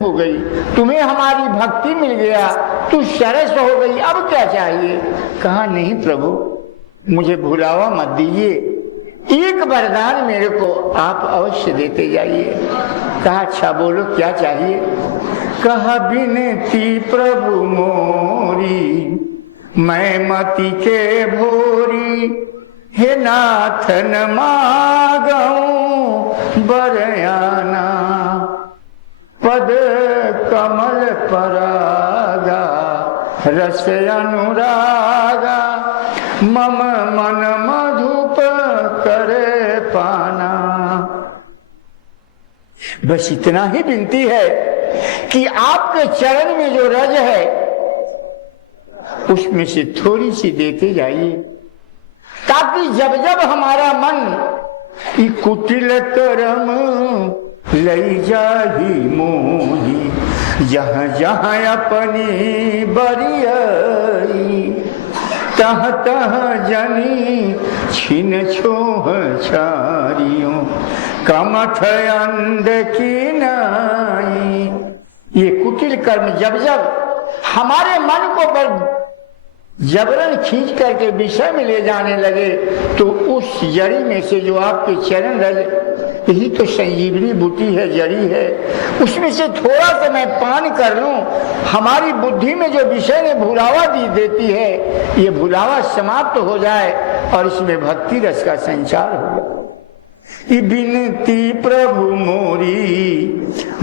हो गई, तुम्हें हमारी भक्ति मिल गया, तू सरस हो गई, अब क्या चाहिए? कहा नहीं प्रभु, मुझे भुलावा मत दीजिए, एक वरदान मेरे को आप अवश्य देते जाइए। कहा अच्छा बोलो क्या चाहिए? कहा बिनती प्रभु मोरी, मैं मति के भोरी, हे नाथ न मागऊं बरयाना, पद कमल परागा, रस अनुरागा, मम मन मधुप करे पाना। बस इतना ही विनती है कि आपके चरण में जो रज है उसमें से थोड़ी सी देते जाइए, ताकि जब जब हमारा मन कुटिल करम लई जाही मोही, जहाँ जहाँ अपनी बरियाई, तह तह जनी छिन छोह छारियों, कमठ अंध की नाई। ये कुटिल कर्म जब जब हमारे मन को जबरन खींच करके विषय में ले जाने लगे, तो उस जड़ी में से जो आपके चरण रज, यही तो संजीवनी बूटी है, जड़ी है, उसमें से थोड़ा सा मैं पान कर लूं, हमारी बुद्धि में जो विषय ने भुलावा दी देती है, ये भुलावा समाप्त हो जाए और इसमें भक्ति रस का संचार होगा। बिनती प्रभु मोरी,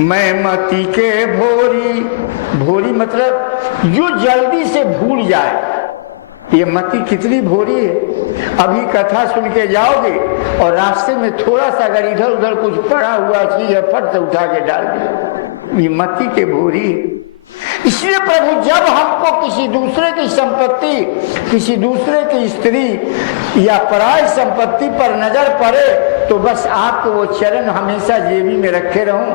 मैं मति के भोरी, भोरी मतलब जो जल्दी से भूल जाए। ये मति कितनी भोरी है, अभी कथा सुन के जाओगे और रास्ते में थोड़ा सा अगर इधर उधर कुछ पड़ा हुआ चीज है, फट से उठा के डाल दे, ये मति के भोरी है। इसलिए प्रभु जब हमको किसी दूसरे की संपत्ति, किसी दूसरे की स्त्री या पराय संपत्ति पर नजर पड़े, तो बस आपको वो चरण हमेशा जेबी में रखे रहूं,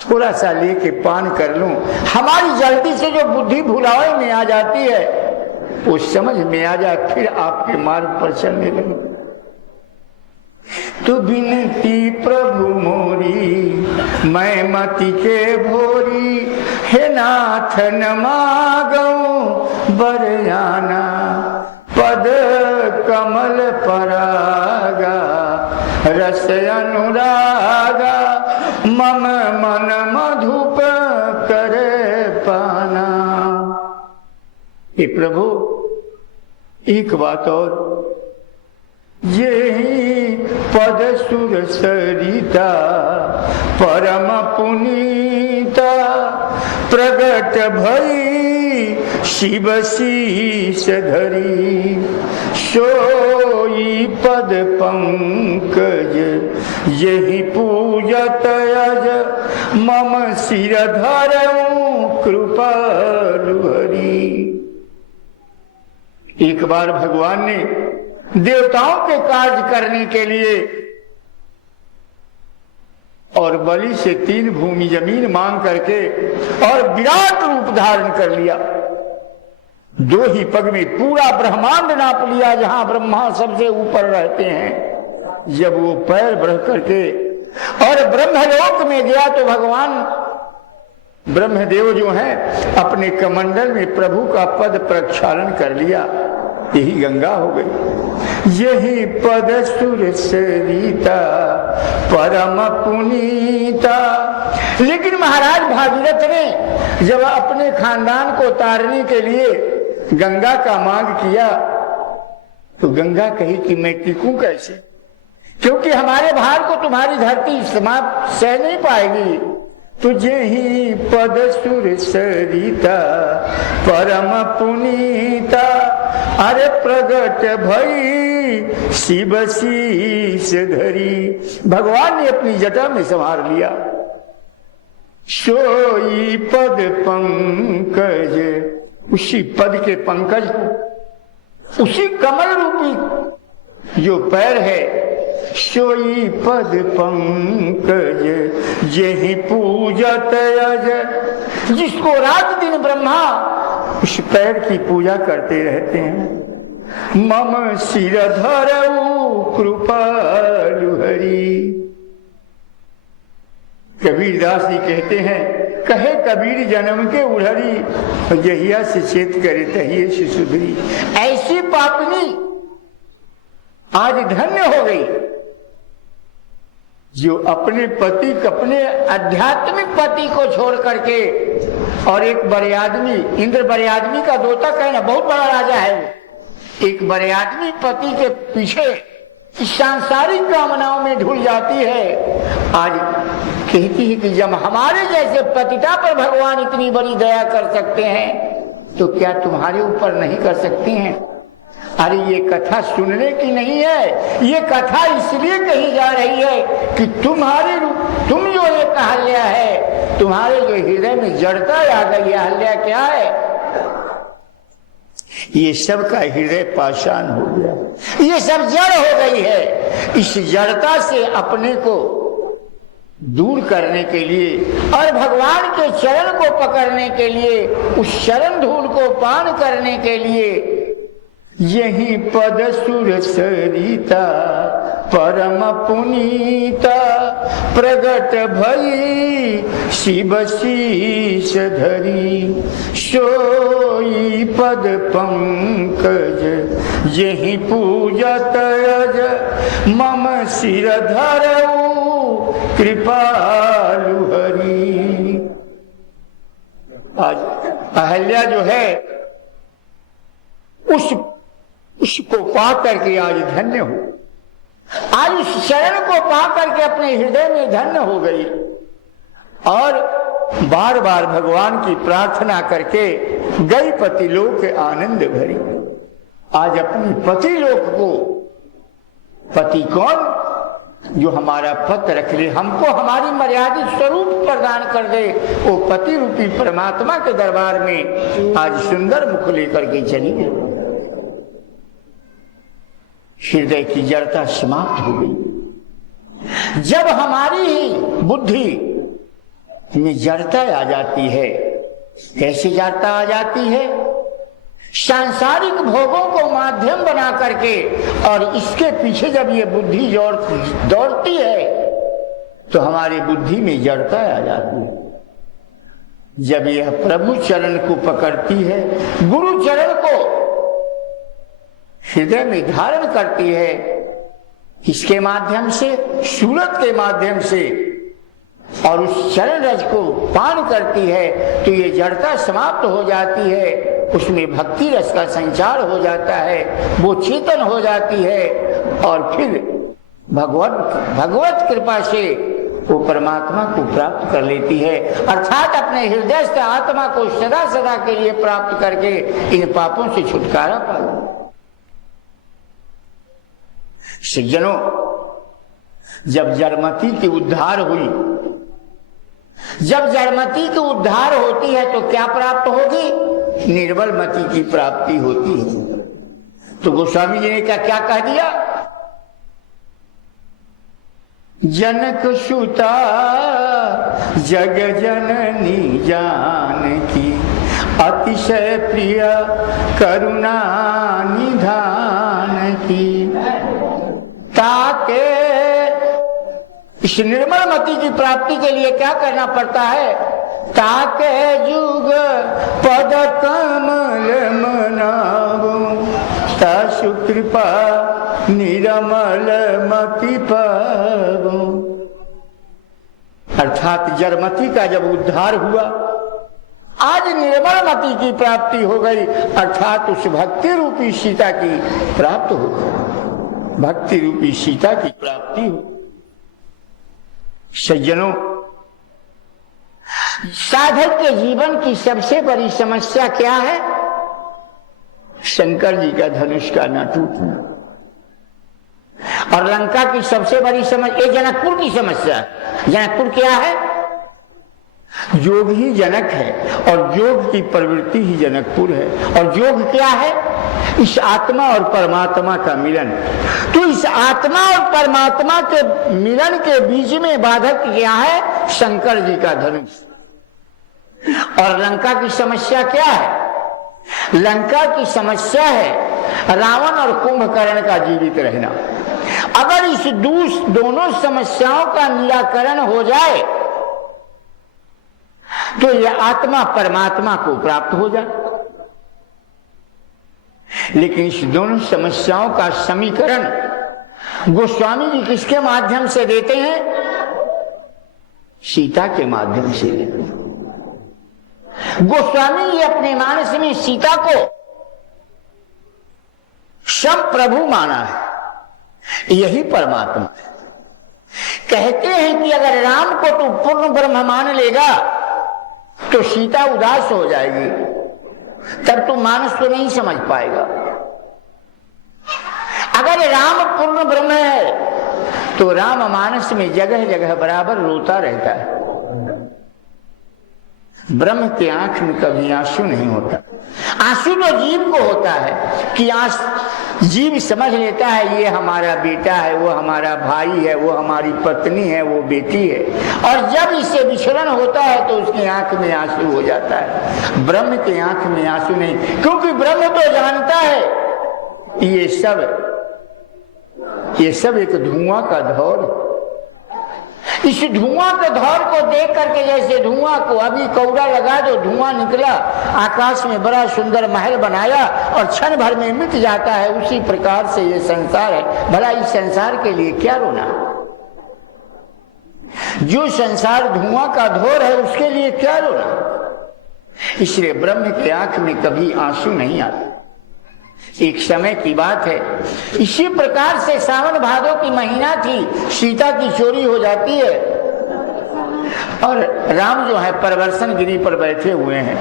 थोड़ा सा लेके पान कर लूं, हमारी जल्दी से जो बुद्धि भुलावे में आ जाती है वो समझ में आ जाए, फिर आपके मार्ग पर चलने लगे। तो बिनती प्रभु मोरी, मैं मति के भोरी, हे नाथ न मागऊं बरयाना, पद कमल परागा, रस अनुरागा, मम मन मधुप करे पाना। हे प्रभु एक बात और, यही पद सुर सरिता परम पुनीता, प्रगट भई शिव शीस धरी, सोई पद पंकज यही पूजत अज, मम सिर धरऊं कृपालु हरि। एक बार भगवान ने देवताओं के कार्य करने के लिए और बलि से 3 भूमि जमीन मांग करके और विराट रूप धारण कर लिया, 2 ही पग में पूरा ब्रह्मांड नाप लिया, जहां ब्रह्मा सबसे ऊपर रहते हैं। जब वो पैर बढ़ करके और ब्रह्मलोक में गया, तो भगवान ब्रह्मदेव जो हैं अपने कमंडल में प्रभु का पद प्रक्षालन कर लिया, यही गंगा हो गई। यही पद सुर सरिता परम पुनीता। लेकिन महाराज भागीरथ ने जब अपने खानदान को तारने के लिए गंगा का मांग किया, तो गंगा कही कि मैं टिकूं कैसे, क्योंकि हमारे भार को तुम्हारी धरती समाप्त सह नहीं पाएगी। तुझे ही पद सुर सरिता परम पुनीता, अरे प्रगट भई शिव शीस धरी। भगवान ने अपनी जटा में संभाल लिया। सोई पद पंकज, उसी पद के पंकज को, उसी कमल रूपी जो पैर है, सोई पद पंकज जेहि पूजत अज, जिसको रात दिन ब्रह्मा उस पैर की पूजा करते रहते हैं। मम सिर धरऊ कृपालु हरि। कबीरदास जी कहते हैं कहे कबीर जन्म के उड़हरी जहिया से चेत करे तहिए से सुधरी। ऐसी पापनी आज धन्य हो गई जो अपने पति, अपने आध्यात्मिक पति को छोड़ करके, और एक बड़े आदमी, इंद्र बड़े आदमी का दोता कहना, बहुत बड़ा राजा है वो, एक बड़े आदमी पति के पीछे सांसारिक कामनाओं में ढुल जाती है। आज कहती है कि जब हमारे जैसे पतिता पर भगवान इतनी बड़ी दया कर सकते हैं तो क्या तुम्हारे ऊपर नहीं कर सकते हैं? अरे ये कथा सुनने की नहीं है, ये कथा इसलिए कही जा रही है कि तुम्हारे तुम जो एक अहल्या है, तुम्हारे जो हृदय में जड़ता आ गई, अहल्या क्या है? ये सब का हृदय पाषाण हो गया, ये सब जड़ हो गई है। इस जड़ता से अपने को दूर करने के लिए और भगवान के चरण को पकड़ने के लिए, उस चरण धूल को पान करने के लिए यही पद सुर सरिता परम पुनीता प्रगट भई शिव शीश धरी। सोई पद पंकज यही पूजत अज मम सिर धरऊ कृपालु हरि। आज अहल्या जो है उसको पा करके आज धन्य हो, आज उस शरण को पा करके अपने हृदय में धन्य हो गई और बार बार भगवान की प्रार्थना करके गई पतिलोक आनंद भरी। आज अपनी पतिलोक को, पति कौन? जो हमारा पद रख ले, हमको हमारी मर्यादित स्वरूप प्रदान कर दे, वो पति रूपी परमात्मा के दरबार में आज सुंदर मुख लेकर के चली गई। हृदय की जड़ता समाप्त हो गई। जब हमारी ही बुद्धि में जड़ता आ जाती है, कैसे जड़ता आ जाती है? सांसारिक भोगों को माध्यम बना करके, और इसके पीछे जब ये बुद्धि दौड़ती है तो हमारी बुद्धि में जड़ता आ जाती है। जब यह प्रभु चरण को पकड़ती है, गुरु चरण को हृदय में धारण करती है, इसके माध्यम से, सूरत के माध्यम से, और उस चरण रज को पान करती है तो ये जड़ता समाप्त हो जाती है, उसमें भक्ति रस का संचार हो जाता है, वो चेतन हो जाती है और फिर भगवत कृपा से वो परमात्मा को प्राप्त कर लेती है, अर्थात अपने हृदयस्थ आत्मा को सदा सदा के लिए प्राप्त करके इन पापों से छुटकारा पाता। सज्जनों, जब जड़मती की उद्धार हुई, जब जड़मती की उद्धार होती है तो क्या प्राप्त होगी? निर्मल मति की प्राप्ति होती है। तो गोस्वामी जी ने क्या कह दिया? जनक सुता जग जननी जानकी अतिशय प्रिय करुणा निधान की। ताके इस निर्मल मति की प्राप्ति के लिए क्या करना पड़ता है? ताके जुग पद कमल मनावो तासु कृपा निरमल मति पावो। अर्थात जड़मती का जब उद्धार हुआ, आज निर्मल मति की प्राप्ति हो गई, अर्थात उस भक्ति रूपी सीता की प्राप्त हो गई, भक्ति रूपी सीता की प्राप्ति हो। सज्जनों, साधक के जीवन की सबसे बड़ी समस्या क्या है? शंकर जी का धनुष का न टूटना। और लंका की सबसे बड़ी समस्या, ये जनकपुर की समस्या। जनकपुर क्या है? योग ही जनक है और योग की प्रवृत्ति ही जनकपुर है। और योग क्या है? इस आत्मा और परमात्मा का मिलन। तो इस आत्मा और परमात्मा के मिलन के बीच में बाधक क्या है? शंकर जी का धनुष। और लंका की समस्या क्या है? लंका की समस्या है रावण और कुंभकर्ण का जीवित रहना। अगर इस दोनों समस्याओं का निराकरण हो जाए तो यह आत्मा परमात्मा को प्राप्त हो जाए। लेकिन इस दोनों समस्याओं का समीकरण गोस्वामी जी किसके माध्यम से देते हैं? सीता के माध्यम से देते हैं। गोस्वामी जी अपने मानस में सीता को सम प्रभु माना है, यही परमात्मा है। कहते हैं कि अगर राम को तू पूर्ण ब्रह्म मान लेगा तो सीता उदास हो जाएगी, तब तू मानस को नहीं समझ पाएगा। अगर राम पूर्ण ब्रह्म है तो राम मानस में जगह जगह बराबर रोता रहता है। ब्रह्म की आंख में कभी आंसू नहीं होता। आंसू तो जीव को होता है कि जीव समझ लेता है ये हमारा बेटा है, वो हमारा भाई है, वो हमारी पत्नी है, वो बेटी है, और जब इससे विचलन होता है तो उसकी आंख में आंसू हो जाता है। ब्रह्म की आंख में आंसू नहीं, क्योंकि ब्रह्म तो जानता है ये सब एक धुआं का धौर। इस धुआं के धौर को देख करके, जैसे धुआं को अभी कौड़ा लगा दो, धुआं निकला, आकाश में बड़ा सुंदर महल बनाया और क्षण भर में मिट जाता है, उसी प्रकार से ये संसार है। भला इस संसार के लिए क्या रोना? जो संसार धुआं का धौर है उसके लिए क्या रोना? इसलिए ब्रह्म की आंख में कभी आंसू नहीं आते। एक समय की बात है, इसी प्रकार से सावन भादों की महीना थी, सीता की चोरी हो जाती है और राम जो है परवर्षण गिरी पर बैठे हुए हैं।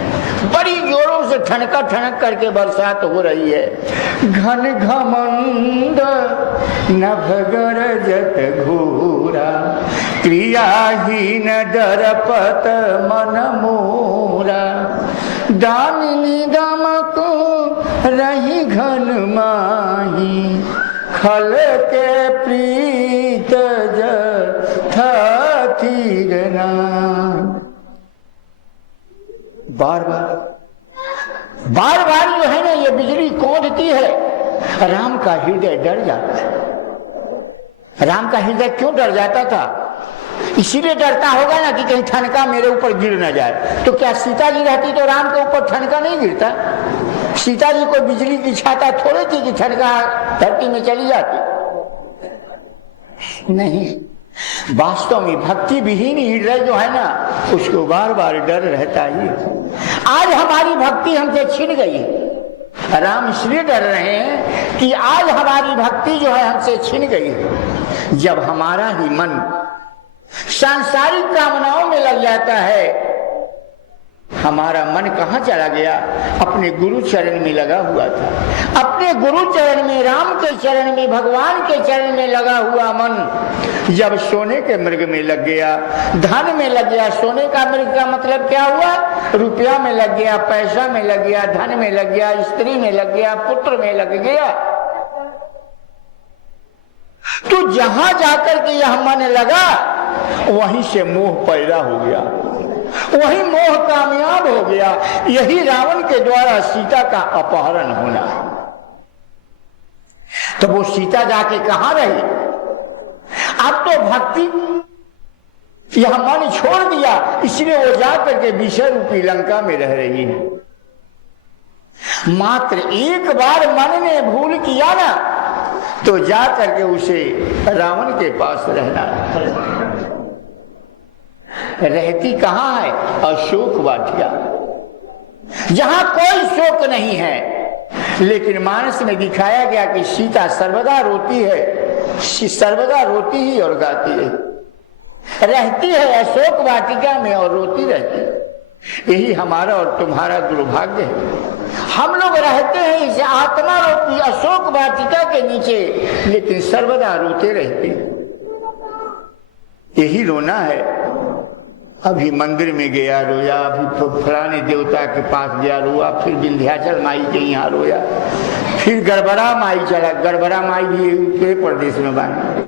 बड़ी जोरों से ठनका ठनक करके बरसात हो रही है। घन घमंड नभ गरजत घोरा, क्रियाहीन डरपत मन मोरा, दामिनी दमक रही घन माही, खल के प्रीत थीरना। बार बार जो है ना ये बिजली कौंधती है, राम का हृदय डर जाता है। राम का हृदय क्यों डर जाता था? इसीलिए डरता होगा ना कि कहीं ठनका मेरे ऊपर गिर न जाए। तो क्या सीता जी रहती तो राम के ऊपर ठनका नहीं गिरता? सीता जी को बिजली की छाता थोड़ी थी कि ठनका धरती में चली जाती? नहीं, वास्तव में भक्ति विहीन हृदय जो है ना उसको बार बार डर रहता ही। आज हमारी भक्ति हमसे छिन गई है। राम इसलिए डर रहे हैं कि आज हमारी भक्ति जो है हमसे छिन गई है। जब हमारा ही मन सांसारिक कामनाओं में लग जाता है, हमारा मन कहाँ चला गया? अपने गुरु चरण में लगा हुआ था। अपने गुरु चरण में, राम के चरण में, भगवान के चरण में लगा हुआ मन जब सोने के मृग में लग गया, धन में लग गया। सोने का मृग का मतलब क्या हुआ? रुपया में लग गया, पैसा में लग गया, धन में लग गया, स्त्री में लग गया, पुत्र में लग गया। तो जहां जाकर के यह मन लगा वहीं से मोह पैदा हो गया, वही मोह कामयाब हो गया। यही रावण के द्वारा सीता का अपहरण होना। तो वो सीता जाके कहां रही? अब तो भक्ति यह मन छोड़ दिया, इसलिए वो जाकर के विषय रूपी लंका में रह रही है। मात्र एक बार मन ने भूल किया ना तो जाकर के उसे रावण के पास रहना। रहती कहां है? अशोक वाटिका, जहां कोई शोक नहीं है। लेकिन मानस में दिखाया गया कि सीता सर्वदा रोती है, सर्वदा रोती ही और गाती है, रहती है अशोक वाटिका में और रोती रहती है। यही हमारा और तुम्हारा दुर्भाग्य है। हम लोग रहते हैं इस आत्मा रूपी अशोक वाटिका के नीचे, लेकिन सर्वदा रोते रहते हैं। यही रोना है। अभी मंदिर में गया रोया, अभी फलाने देवता के पास गया रोया, फिर विंध्याचल माई के यहाँ रोया, फिर गड़बड़ा माई चला। गड़बड़ा माई भी उत्तर प्रदेश में बना।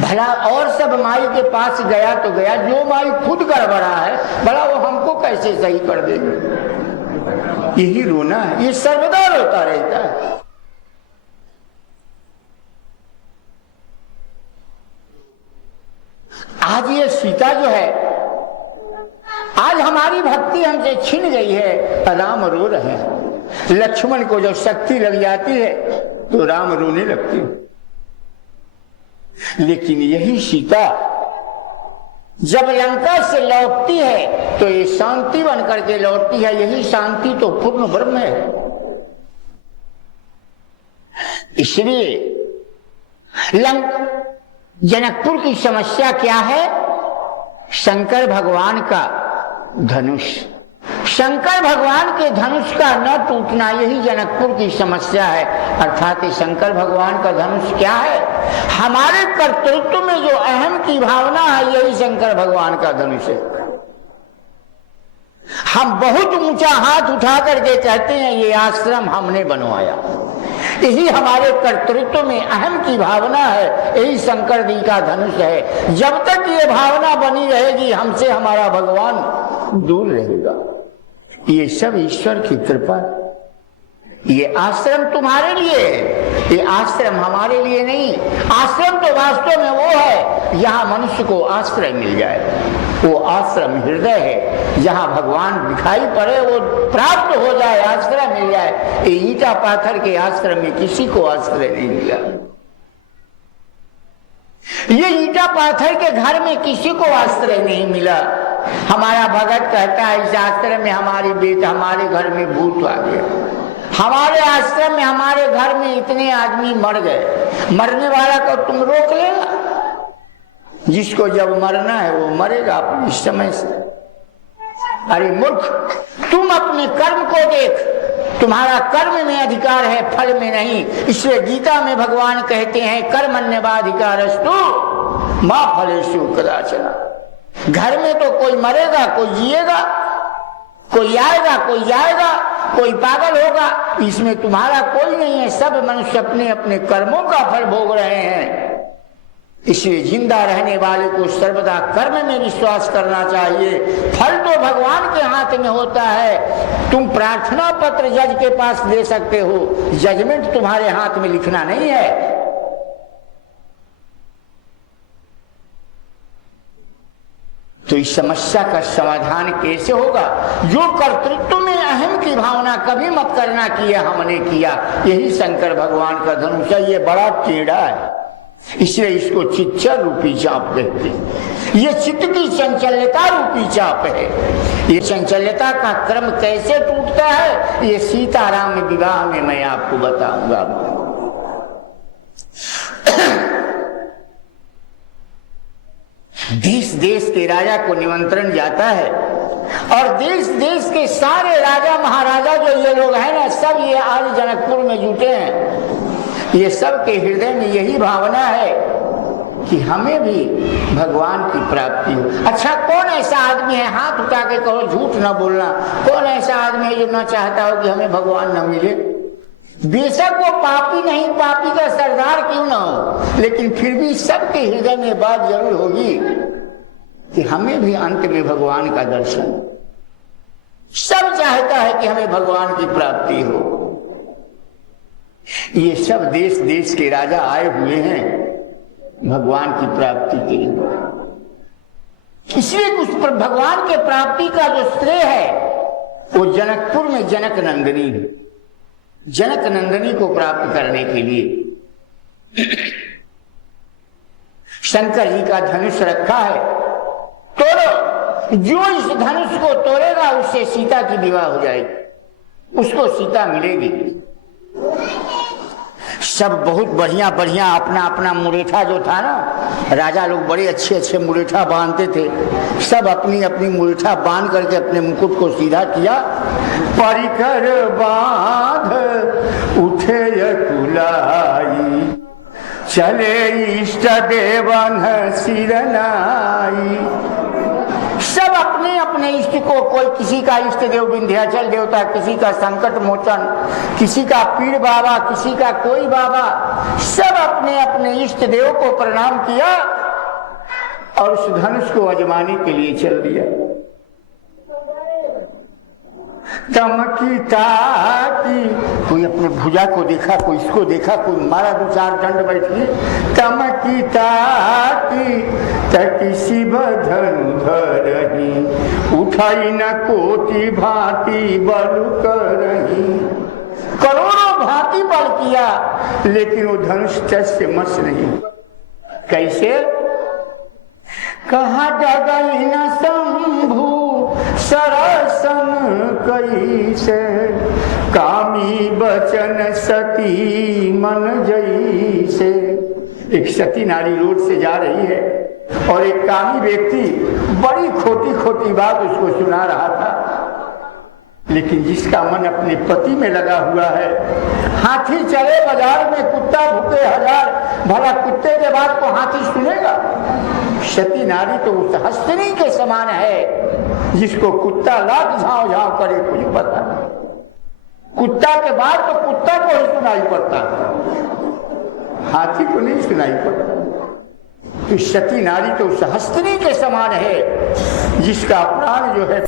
भला और सब माई के पास गया तो गया, जो माई खुद गड़बड़ा है भला वो हमको कैसे सही कर देगी? यही रोना है, ये सर्वदा रोता रहता है। आज ये सीता जो है, आज हमारी भक्ति हमसे छिन गई है, राम रो रहे हैं। लक्ष्मण को जब शक्ति लग जाती है तो राम रोने लगते हैं। लेकिन यही सीता जब लंका से लौटती है तो ये शांति बन करके लौटती है। यही शांति तो पूर्ण ब्रह्म है। इसलिए जनकपुर की समस्या क्या है? शंकर भगवान का धनुष, शंकर भगवान के धनुष का न टूटना, यही जनकपुर की समस्या है। अर्थात शंकर भगवान का धनुष क्या है? हमारे कर्तृत्व में जो अहम की भावना है, यही शंकर भगवान का धनुष है। हम बहुत ऊंचा हाथ उठा करके कहते हैं ये आश्रम हमने बनवाया, यही हमारे कर्तृत्व में अहम की भावना है, यही शंकर जी का धनुष है। जब तक ये भावना बनी रहेगी, हमसे हमारा भगवान दूर रहेगा। ये सब ईश्वर की कृपा। ये आश्रम तुम्हारे लिए है, ये आश्रम हमारे लिए नहीं। आश्रम तो वास्तव में वो है जहां मनुष्य को आश्रय मिल जाए। वो आश्रम हृदय है, जहां भगवान दिखाई पड़े, वो प्राप्त हो जाए, आश्रय मिल जाए। ये ईटा पाथर के आश्रम में किसी को आश्रय नहीं मिला। ये ईटा पाथर के घर में किसी को आश्रय नहीं मिला। हमारा भगत कहता है इस आश्रम में हमारी बेटा, हमारे घर में भूत आ गया, हमारे आश्रम में हमारे घर में इतने आदमी मर गए। मरने वाला को तुम रोक लेगा? जिसको जब मरना है वो मरेगा अपने समय से। अरे मूर्ख, तुम अपने कर्म को देख, तुम्हारा कर्म में अधिकार है, फल में नहीं। इसलिए गीता में भगवान कहते हैं कर्मण्येवाधिकारस्तु मा फलेषु कदाचन। घर में तो कोई मरेगा, कोई जिएगा, कोई आएगा, कोई जाएगा, कोई पागल होगा, इसमें तुम्हारा कोई नहीं है। सब मनुष्य अपने अपने कर्मों का फल भोग रहे हैं। इसलिए जिंदा रहने वाले को सर्वदा कर्म में विश्वास करना चाहिए। फल तो भगवान के हाथ में होता है। तुम प्रार्थना पत्र जज के पास दे सकते हो, जजमेंट तुम्हारे हाथ में लिखना नहीं है। तो इस समस्या का समाधान कैसे होगा? जो कर्तृत्व में अहम की भावना कभी मत करना कि हमने किया, यही शंकर भगवान का धनुष है। ये बड़ा टेढ़ा है, इसलिए इसको चिच्चर रूपी चाप कहते हैं। ये चित्त की चंचलता रूपी चाप है। ये चंचलता का क्रम कैसे टूटता है, ये सीताराम विवाह में मैं आपको बताऊंगा। देश देश के राजा को निमंत्रण जाता है और देश देश के सारे राजा महाराजा जो ये लोग हैं ना, सब ये आज जनकपुर में जुटे हैं। ये सब के हृदय में यही भावना है कि हमें भी भगवान की प्राप्ति हो। अच्छा, कौन ऐसा आदमी है, हाथ उठा के कहो, झूठ न बोलना, कौन ऐसा आदमी है जो न चाहता हो कि हमें भगवान न मिले? बेशक वो पापी नहीं, पापी का सरदार क्यों ना हो, लेकिन फिर भी सबके हृदय में बात जरूर होगी कि हमें भी अंत में भगवान का दर्शन। सब चाहता है कि हमें भगवान की प्राप्ति हो। ये सब देश देश के राजा आए हुए हैं भगवान की प्राप्ति के लिए। इसलिए उस पर भगवान के प्राप्ति का जो श्रेय है वो जनकपुर में जनक नंदिनी है। जनक नंदिनी को प्राप्त करने के लिए शंकर जी का धनुष रखा है। तोड़ो, जो इस धनुष को तोड़ेगा उससे सीता की विवाह हो जाएगी, उसको सीता मिलेगी। सब बहुत बढ़िया बढ़िया अपना अपना मुरेठा जो था ना, राजा लोग बड़े अच्छे अच्छे मुरेठा बांधते थे। सब अपनी अपनी मुरेठा बांध करके अपने मुकुट को सीधा किया। परिकर बांध उठे कुलाई, चले इष्ट देवन सिरनाई। सब अपने अपने इष्ट को, कोई किसी का इष्ट देव विंध्याचल देवता, किसी का संकट मोचन, किसी का पीर बाबा, किसी का कोई बाबा, सब अपने अपने इष्ट देव को प्रणाम किया और उस धनुष को आजमाने के लिए चल दिया। तमकी ताकी, कोई अपने भुजा को देखा, कोई इसको देखा, कोई मारा 2-4 दंड बैठी। तमकी ताकी तकिसी बधनु धरही, उठाई न कोटि भांति बल करही। करोड़ों भांति बल किया लेकिन वो धनुष से मस नहीं। कैसे? कहा जगई न शंभु सरसन कैसे, कामी बचन सती मन जैसे। एक सती नारी रोड से जा रही है और एक कामी व्यक्ति बड़ी खोटी खोटी बात उसको सुना रहा था, लेकिन जिसका मन अपने पति में लगा हुआ है। हाथी चले बाजार में, कुत्ता भूखे 1000, भला कुत्ते के बात को हाथी सुनेगा? सती नारी तो उस हस्तिनी के समान है जिसको कुत्ता लाख झाँव झाँव करे कुछ पता नहीं। कुत्ता के बाद तो कुत्ता को ही सुनाई पड़ता है, हाथी को नहीं सुनाई पड़ता। तो सती नारी तो उस हस्तिनी के समान है जिसका प्राण जो है